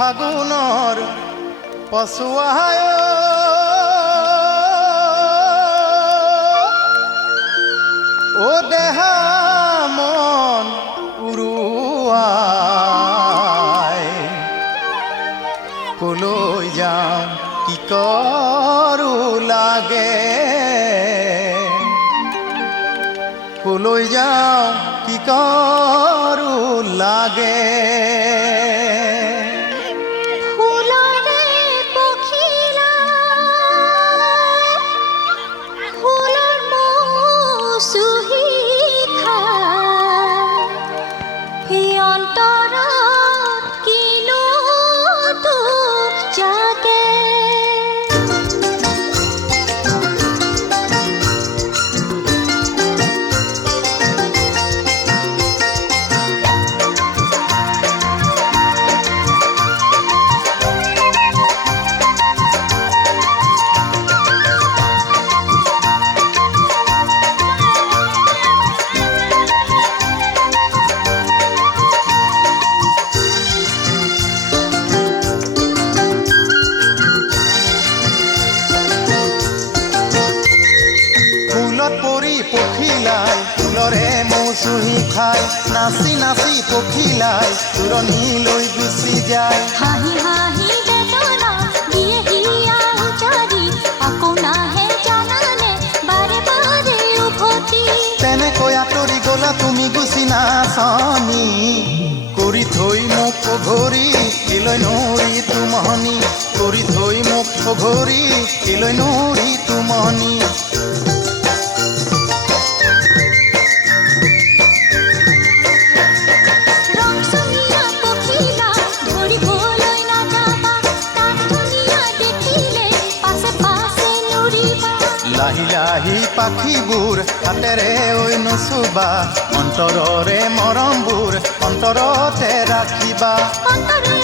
ফাগুনৰ পছুৱায় ও দেহা মন উৰুৱাই কলৈ যাওঁ কি কৰো লাগে কলৈ যাওঁ কি কৰো লাগে পৰি পখিলাই ফুলৰে মৌচুহী খাই নাচি নাচি পখিলাই তুৰণিলৈ গুচি যায় হাঁহি হাঁহি বেদনা দিয়ে হিয়া উজাৰি আকৌ নাহে জানানে বাৰে বাৰে উভতি তেনেকৈ আঁতৰি গলা তুমি গুচি নাচনি কৰি থৈ মোক পঘৰি কেলৈ নৰি তুমহনি কৰি থৈ মোক পঘৰি কেলৈ নৰি তুমহনি লাহি লাহি পাখিবোৰ হাতেৰে ঐ নচুবা অন্তৰৰে মৰমবোৰ অন্তৰতে ৰাখিবা অন্তৰৰে